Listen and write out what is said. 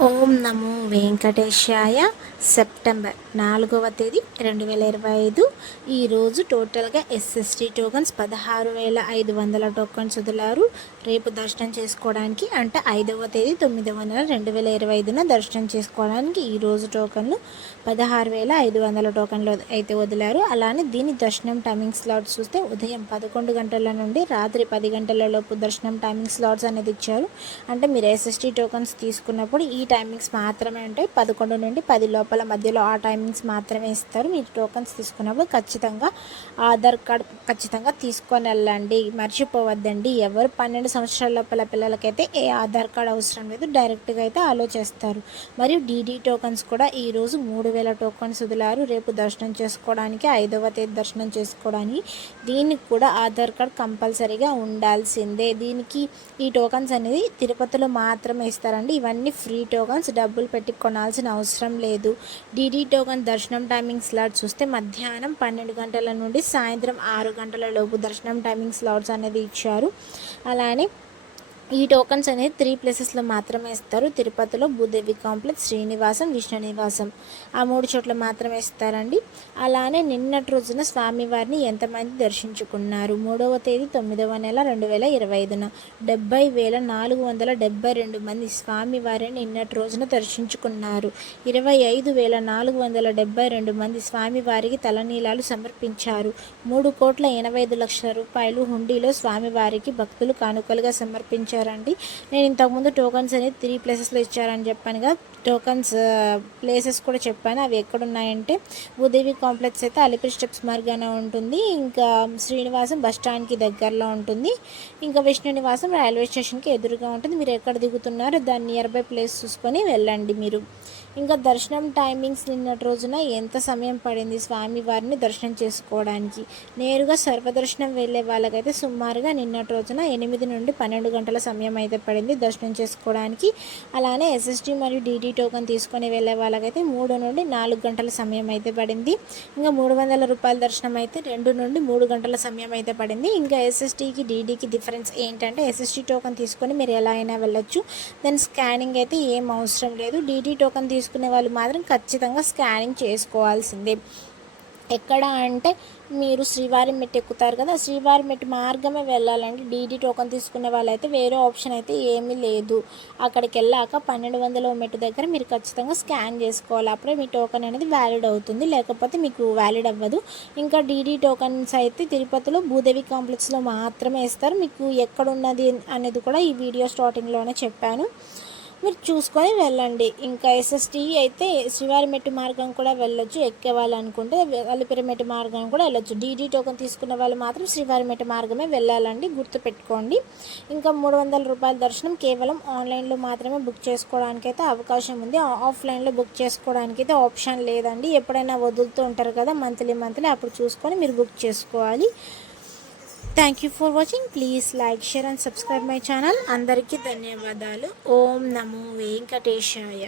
ఓం నమో వెంకటేశాయ. September 4వ తేదీ 2025. ఈరోజు టోటల్గా ఎస్ఎస్టీ టోకన్స్ 16,500 టోకన్స్ వదిలారు రేపు దర్శనం చేసుకోవడానికి. అంటే 5వ తేదీ 9వ నెల 2025న దర్శనం చేసుకోవడానికి ఈరోజు టోకన్లు 16,500 టోకన్లు అయితే వదిలారు. అలానే దీని దర్శనం టైమింగ్ స్లాట్స్ చూస్తే ఉదయం 11 గంటల నుండి రాత్రి 10 గంటల లోపు దర్శనం టైమింగ్ స్లాట్స్ అనేది ఇచ్చారు. అంటే మీరు ఎస్ఎస్టీ టోకన్స్ తీసుకున్నప్పుడు ఈ టైమింగ్స్ మాత్రమే ఉంటాయి. 11 నుండి 10 లోపల మధ్యలో ఆ టైమింగ్స్ మాత్రమే ఇస్తారు. మీరు టోకన్స్ తీసుకున్నప్పుడు ఖచ్చితంగా ఆధార్ కార్డ్ ఖచ్చితంగా తీసుకొని వెళ్ళండి, మర్చిపోవద్దండి. ఎవరు 12 సంవత్సరాల లోపల పిల్లలకైతే ఏ ఆధార్ కార్డ్ అవసరం లేదు, డైరెక్ట్గా అయితే అలో చేస్తారు. మరియు డీడీ టోకన్స్ కూడా ఈరోజు 3,000 టోకన్స్ వదిలారు రేపు దర్శనం చేసుకోవడానికి, 5వ తేదీ దర్శనం చేసుకోవడానికి. దీనికి కూడా ఆధార్ కార్డ్ కంపల్సరీగా ఉండాల్సిందే. దీనికి ఈ టోకన్స్ అనేది తిరుపతిలో మాత్రమే ఇస్తారండి. ఇవన్నీ ఫ్రీ టోకన్స్, డబ్బులు పెట్టి కొనాల్సిన అవసరం లేదు. డీడీ టోకన్ దర్శనం టైమింగ్ స్లాట్ చూస్తే మధ్యాహ్నం 12 గంటల నుండి సాయంత్రం 6 గంటల లోపు దర్శనం టైమింగ్ స్లాట్స్ అనేది ఇచ్చారు. అలానే ఈ టోకన్స్ అనేది 3 ప్లేసెస్లో మాత్రమే ఇస్తారు. తిరుపతిలో భూదేవి కాంప్లెక్స్, శ్రీనివాసం, విష్ణు నివాసం, ఆ 3 చోట్ల మాత్రమే ఇస్తారండి. అలానే నిన్నటి రోజున స్వామివారిని ఎంతమంది దర్శించుకున్నారు? 3వ తేదీ 9వ నెల 2025న 70,472 మంది స్వామివారిని నిన్నటి రోజున దర్శించుకున్నారు. 25,472 మంది స్వామివారికి తలనీలాలు సమర్పించారు. 3,85,00,000 రూపాయలు హుండీలో స్వామివారికి భక్తులు కానుకలుగా సమర్పించారు. నేను ఇంతకుముందు టోకన్స్ అనేది 3 ప్లేసెస్లో ఇచ్చారని చెప్పాను కదా. టోకన్స్ ప్లేసెస్ కూడా చెప్పాను. అవి ఎక్కడున్నాయంటే భూదేవి కాంప్లెక్స్ అయితే అలిపిరి స్టెప్స్ మార్గాన ఉంటుంది. ఇంకా శ్రీనివాసం బస్ స్టాండ్కి దగ్గరలో ఉంటుంది. ఇంకా విష్ణు నివాసం రైల్వే స్టేషన్కి ఎదురుగా ఉంటుంది. మీరు ఎక్కడ దిగుతున్నారో దాని నియర్ బై ప్లేస్ చూసుకొని వెళ్ళండి మీరు. ఇంకా దర్శనం టైమింగ్స్ నిన్నటి రోజున ఎంత సమయం పడింది స్వామివారిని దర్శనం చేసుకోవడానికి? నేరుగా సర్వదర్శనం వెళ్ళే వాళ్ళకైతే సుమారుగా నిన్నటి రోజున 8 నుండి 12 గంటల సమయం అయితే పడింది దర్శనం చేసుకోవడానికి. అలానే ఎస్ఎస్టీ మరియు డీడీ టోకన్ తీసుకొని వెళ్ళే వాళ్ళకైతే 3 నుండి 4 గంటల సమయం అయితే పడింది. ఇంకా 300 రూపాయల దర్శనం అయితే 2 నుండి 3 గంటల సమయం అయితే పడింది. ఇంకా ఎస్ఎస్టీకి డీడీకి డిఫరెన్స్ ఏంటంటే ఎస్ఎస్టీ టోకన్ తీసుకొని మీరు ఎలా అయినా వెళ్ళొచ్చు. దాని స్కానింగ్ అయితే ఏం అవసరం లేదు. డీడీ టోకన్ తీసుకునే వాళ్ళు మాత్రం ఖచ్చితంగా స్కానింగ్ చేసుకోవాల్సిందే. ఎక్కడ అంటే మీరు శ్రీవారి మెట్టు ఎక్కుతారు కదా, శ్రీవారి మెట్టు మార్గమే వెళ్ళాలండి. డీడీ టోకన్ తీసుకునే వాళ్ళైతే వేరే ఆప్షన్ అయితే ఏమీ లేదు. అక్కడికి వెళ్ళాక 1200వ మెట్టు దగ్గర మీరు ఖచ్చితంగా స్కాన్ చేసుకోవాలి. అప్పుడే మీ టోకన్ అనేది వ్యాలిడ్ అవుతుంది, లేకపోతే మీకు వ్యాలిడ్ అవ్వదు. ఇంకా డీడీ టోకన్స్ అయితే తిరుపతిలో భూదేవి కాంప్లెక్స్లో మాత్రమే ఇస్తారు. మీకు ఎక్కడున్నది అనేది కూడా ఈ వీడియో స్టార్టింగ్లోనే చెప్పాను, మీరు చూసుకొని వెళ్ళండి. ఇంకా ఎస్ఎస్టీ అయితే శ్రీవారి మెట్టు మార్గం కూడా వెళ్ళొచ్చు. ఎక్కేవాళ్ళనుకుంటే అలిపిరి మెట్టు మార్గం కూడా వెళ్ళొచ్చు. డీడీ టోకన్ తీసుకున్న వాళ్ళు మాత్రం శ్రీవారి మెట్టు మార్గమే వెళ్ళాలండి, గుర్తుపెట్టుకోండి. ఇంకా 300 రూపాయల దర్శనం కేవలం ఆన్లైన్లో మాత్రమే బుక్ చేసుకోవడానికి అయితే అవకాశం ఉంది. ఆఫ్లైన్లో బుక్ చేసుకోవడానికి అయితే ఆప్షన్ లేదండి. ఎప్పుడైనా వదులుతూ ఉంటారు కదా మంత్లీ అప్పుడు చూసుకొని మీరు బుక్ చేసుకోవాలి. Thank you for watching. Please like, share and subscribe my channel. అందరికీ ధన్యవాదాలు. ఓం నమో వెంకటేశాయ.